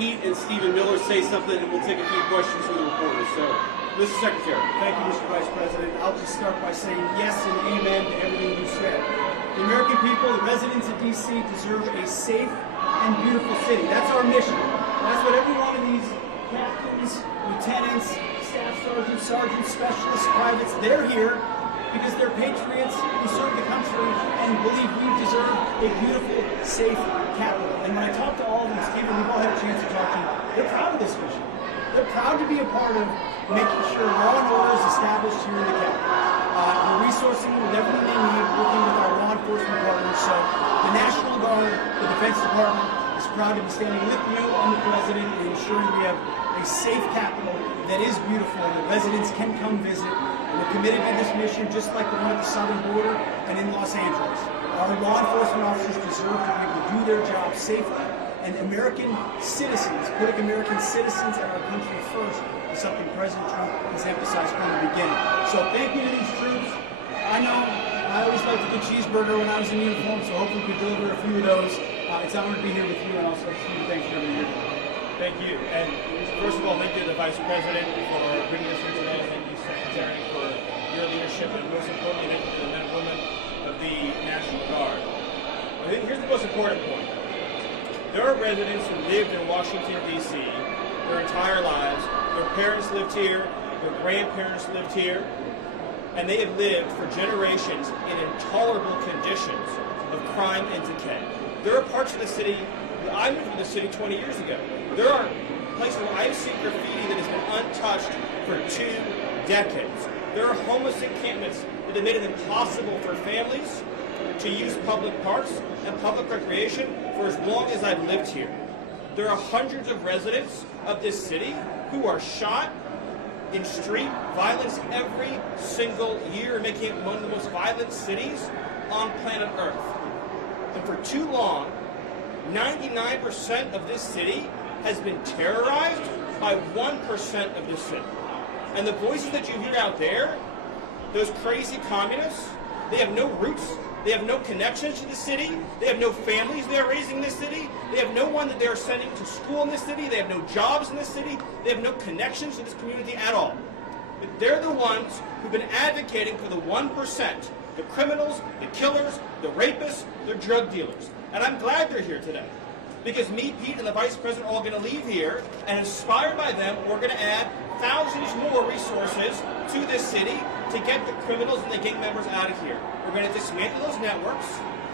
Pete and Stephen Miller say something, and we'll take a few questions from the reporters. So, Mr. Secretary. Thank you, Mr. Vice President. I'll just start by saying yes and amen to everything you said. The American people, the residents of D.C. deserve a safe and beautiful city. That's our mission. That's what every one of these captains, lieutenants, staff sergeants, specialists, privates, they're here because they're patriots who serve the country and believe we deserve a beautiful, safe capital. And when I talk to all of them, Stephen, we've all had a chance to talk to them, they're proud of this mission. They're proud to be a part of making sure law and order is established here in the capital. We're resourcing with everything they need, working with our law enforcement partners. So the National Guard, the Defense Department, is proud to be standing with you and the President in ensuring we have a safe capital that is beautiful and the residents can come visit. And we're committed to this mission just like the one at the southern border and in Los Angeles. Our law enforcement officers deserve to be able to do their job safely. And American citizens, putting American citizens and our country first, is something President Trump has emphasized from the beginning. So thank you to these troops. I know I always liked a good cheeseburger when I was in uniform, so hopefully we could deliver a few of those. It's an honor to be here with you, and also Steve, thanks for having me here. Thank you. And first of all, thank you to the Vice President for bringing us here today. Thank you, Secretary, for your leadership, and most importantly, thank you to the men and women of the National Guard. I think here's the most important point. There are residents who lived in Washington, D.C. their entire lives. Their parents lived here, their grandparents lived here, and they have lived for generations in intolerable conditions of crime and decay. There are parts of the city, I moved to the city 20 years ago. There are places where I've seen graffiti that has been untouched for 2 decades. There are homeless encampments that have made it impossible for families to use public parks and public recreation for as long as I've lived here. There are hundreds of residents of this city who are shot in street violence every single year, making it one of the most violent cities on planet Earth. And for too long, 99% of this city has been terrorized by 1% of this city. And the voices that you hear out there, those crazy communists, they have no roots, they have no connections to the city, they have no families they are raising in this city, they have no one that they are sending to school in this city, they have no jobs in this city, they have no connections to this community at all. But they're the ones who've been advocating for the 1%, the criminals, the killers, the rapists, the drug dealers. And I'm glad they're here today. Because me, Pete, and the Vice President are all going to leave here, and inspired by them, we're going to add thousands more resources to this city to get the criminals and the gang members out of here. We're going to dismantle those networks,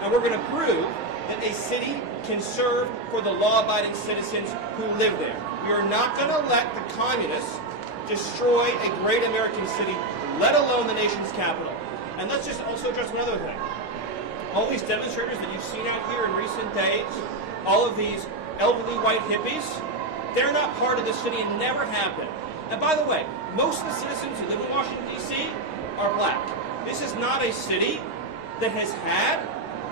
and we're going to prove that a city can serve for the law-abiding citizens who live there. We are not going to let the communists destroy a great American city, let alone the nation's capital. And let's just also address one other thing. All these demonstrators that you've seen out here in recent days, all of these elderly white hippies, they're not part of the city and never have been. And by the way, most of the citizens who live in Washington, D.C. are black. This is not a city that has had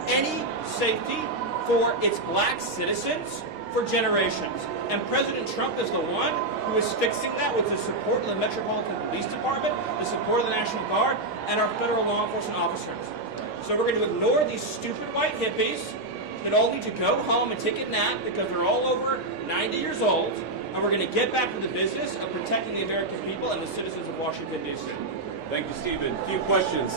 any safety for its black citizens for generations. And President Trump is the one who is fixing that with the support of the Metropolitan Police Department, the support of the National Guard, and our federal law enforcement officers. So we're going to ignore these stupid white hippies that all need to go home and take a nap because they're all over 90 years old, and we're going to get back to the business of protecting the American people and the citizens of Washington, D.C. Thank you, Stephen. A few questions.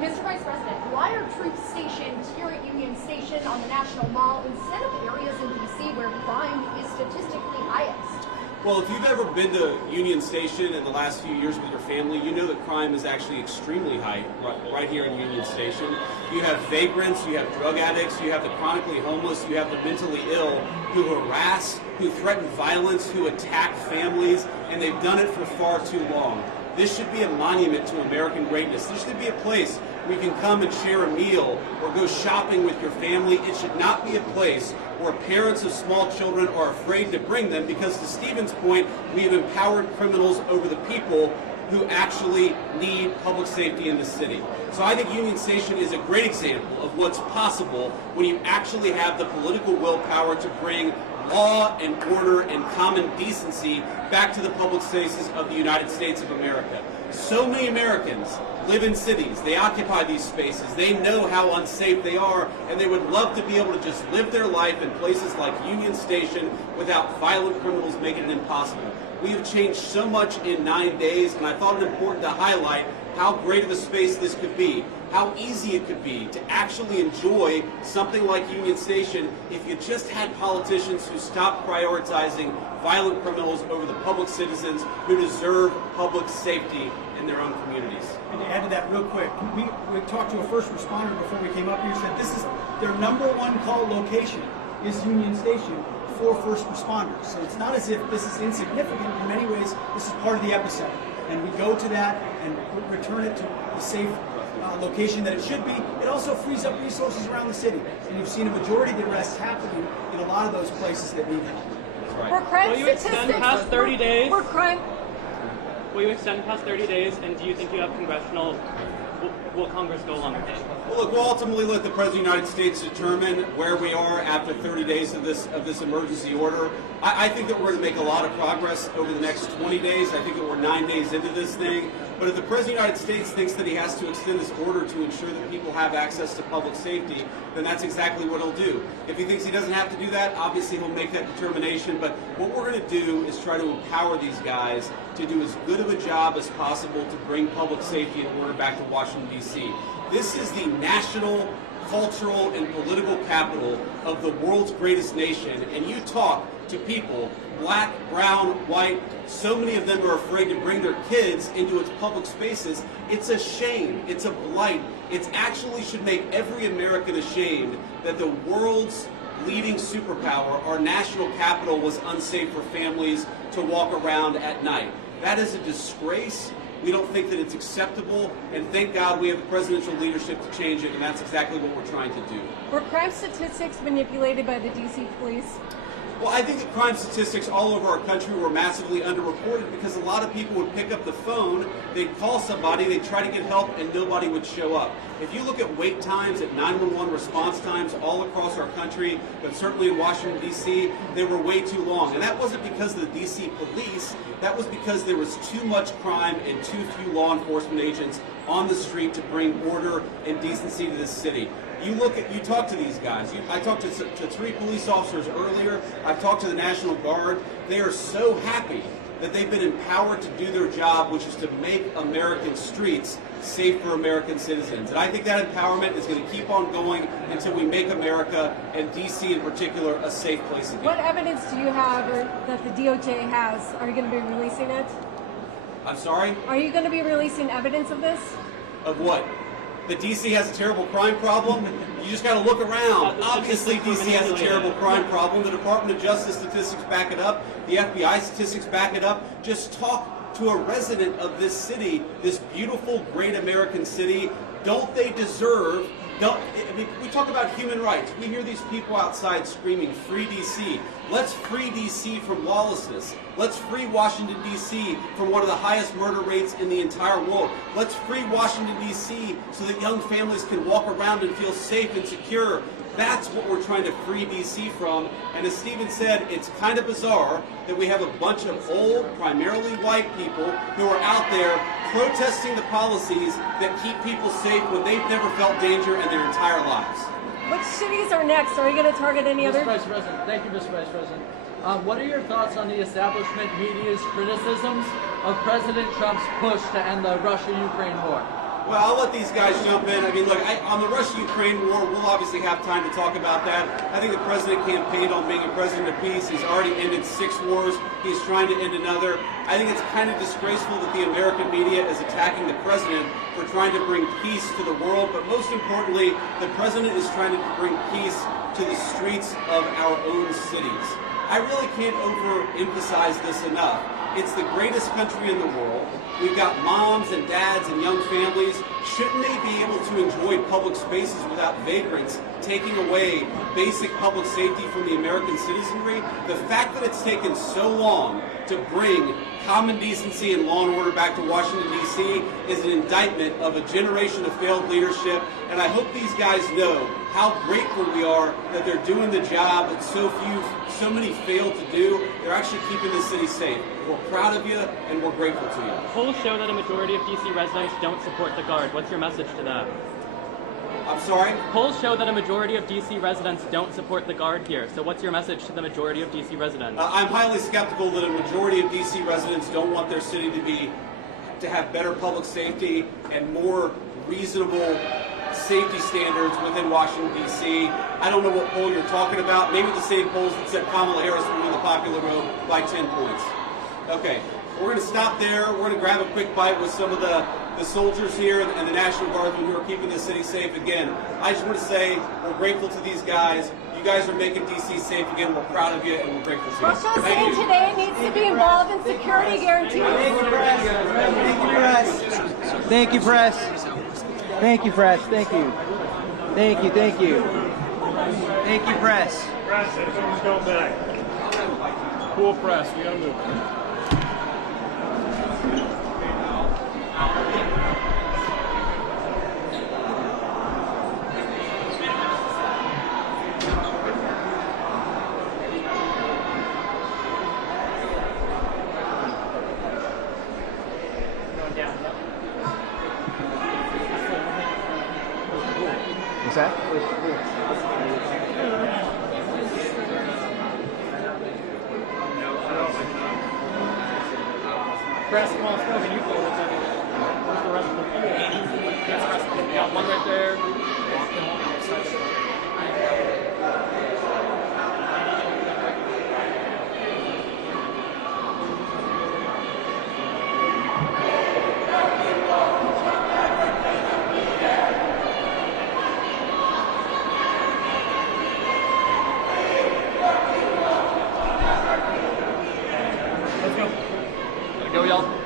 Mr. Vice President, why are troops stationed here at Union Station on the National Mall instead of areas in D.C. where crime is statistically highest? Well, if you've ever been to Union Station in the last few years with your family, you know that crime is actually extremely high right here in Union Station. You have vagrants, you have drug addicts, you have the chronically homeless, you have the mentally ill who harass, who threaten violence, who attack families, and they've done it for far too long. This should be a monument to American greatness. This should be a place where you can come and share a meal or go shopping with your family. It should not be a place where parents of small children are afraid to bring them because, to Stephen's point, we have empowered criminals over the people who actually need public safety in the city. So I think Union Station is a great example of what's possible when you actually have the political willpower to bring law and order and common decency back to the public spaces of the United States of America. So many Americans live in cities. They occupy these spaces. They know how unsafe they are, and they would love to be able to just live their life in places like Union Station without violent criminals making it impossible. We have changed so much in 9 days, and I thought it important to highlight how great of a space this could be, how easy it could be to actually enjoy something like Union Station if you just had politicians who stopped prioritizing violent criminals over the public citizens who deserve public safety in their own communities. And to add to that real quick, we talked to a first responder before we came up here, said this is their #1 call location is Union Station for first responders. So it's not as if this is insignificant. In many ways, this is part of the epicenter. And we go to that and return it to the safe location that it should be. It also frees up resources around the city. And you've seen a majority of the arrests happening in a lot of those places that need help. That's right. For crime Will you extend past 30 days? For crime. Will you extend past 30 days, and do you think you have congressional, will Congress go along with it? Well, look, we'll ultimately let the President of the United States determine where we are after 30 days of this emergency order. I think that we're going to make a lot of progress over the next 20 days. I think that we're 9 days into this thing. But if the President of the United States thinks that he has to extend this order to ensure that people have access to public safety, then that's exactly what he'll do. If he thinks he doesn't have to do that, obviously he'll make that determination. But what we're going to do is try to empower these guys to do as good of a job as possible to bring public safety and order back to Washington, D.C. This is the national, cultural, and political capital of the world's greatest nation. And you talk to people, black, brown, white, so many of them are afraid to bring their kids into its public spaces. It's a shame. It's a blight. It actually should make every American ashamed that the world's leading superpower, our national capital, was unsafe for families to walk around at night. That is a disgrace. We don't think that it's acceptable, and thank God we have the presidential leadership to change it, and that's exactly what we're trying to do. Were crime statistics manipulated by the D.C. police? Well, I think that crime statistics all over our country were massively underreported because a lot of people would pick up the phone, they'd call somebody, they'd try to get help, and nobody would show up. If you look at wait times, at 911 response times all across our country, but certainly in Washington, D.C., they were way too long. And that wasn't because of the D.C. police, that was because there was too much crime and too few law enforcement agents on the street to bring order and decency to this city. You talk to these guys. I talked to 3 police officers earlier. I've talked to the National Guard. They are so happy that they've been empowered to do their job, which is to make American streets safe for American citizens. And I think that empowerment is going to keep on going until we make America, and D.C. in particular, a safe place again. What evidence do you have, or that the DOJ has? Are you going to be releasing it? I'm sorry? Are you going to be releasing evidence of this? Of what? That D.C. has a terrible crime problem? You just got to look around. Obviously, D.C. has a terrible crime problem. The Department of Justice statistics back it up. The FBI statistics back it up. Just talk to a resident of this city, this beautiful, great American city. Don't they deserve... we talk about human rights. We hear these people outside screaming, "Free D.C." Let's free D.C. from lawlessness. Let's free Washington, D.C. from one of the highest murder rates in the entire world. Let's free Washington, D.C. so that young families can walk around and feel safe and secure. That's what we're trying to free D.C. from. And as Stephen said, it's kind of bizarre that we have a bunch of old, primarily white people who are out there protesting the policies that keep people safe when they've never felt danger in their entire lives. Which cities are next? Are you going to target any other? Mr. Vice President, thank you, Mr. Vice President. What are your thoughts on the establishment media's criticisms of President Trump's push to end the Russia-Ukraine war? Well, I'll let these guys jump in. I mean, look, on the Russia-Ukraine war, we'll obviously have time to talk about that. I think the president campaigned on being a president of peace. He's already ended 6 wars. He's trying to end another. I think it's kind of disgraceful that the American media is attacking the president for trying to bring peace to the world. But most importantly, the president is trying to bring peace to the streets of our own cities. I really can't overemphasize this enough. It's the greatest country in the world. We've got moms and dads and young families Shouldn't they be able to enjoy public spaces without vagrants taking away basic public safety from the American citizenry? The fact that it's taken so long to bring common decency and law and order back to Washington, D.C. is an indictment of a generation of failed leadership, and I hope these guys know how grateful we are that they're doing the job that so many failed to do. They're actually keeping the city safe. We're proud of you, and we're grateful to you. Polls show that a majority of D.C. residents don't support the Guard. What's your message to that? I'm sorry? Polls show that a majority of D.C. residents don't support the Guard here. So what's your message to the majority of D.C. residents? I'm highly skeptical that a majority of D.C. residents don't want their city to have better public safety and more reasonable safety standards within Washington, D.C. I don't know what poll you're talking about. Maybe the same polls that said Kamala Harris would win the popular vote by 10 points. Okay, we're going to stop there. We're going to grab a quick bite with some of the soldiers here and the National Guardsmen who are keeping the city safe again. I just want to say we're grateful to these guys. You guys are making D.C. safe again. We're proud of you and we're grateful to you. Russia saying today needs to be involved in security guarantees. Thank you, press. Thank you, press. Thank you, press. Thank you. Thank you, thank you. Thank you, press. Press, everyone's going back. Cool press, we gotta move. What's that? Press, come on, can you go? Where's the rest of them? Yeah, one right there. Go, y'all.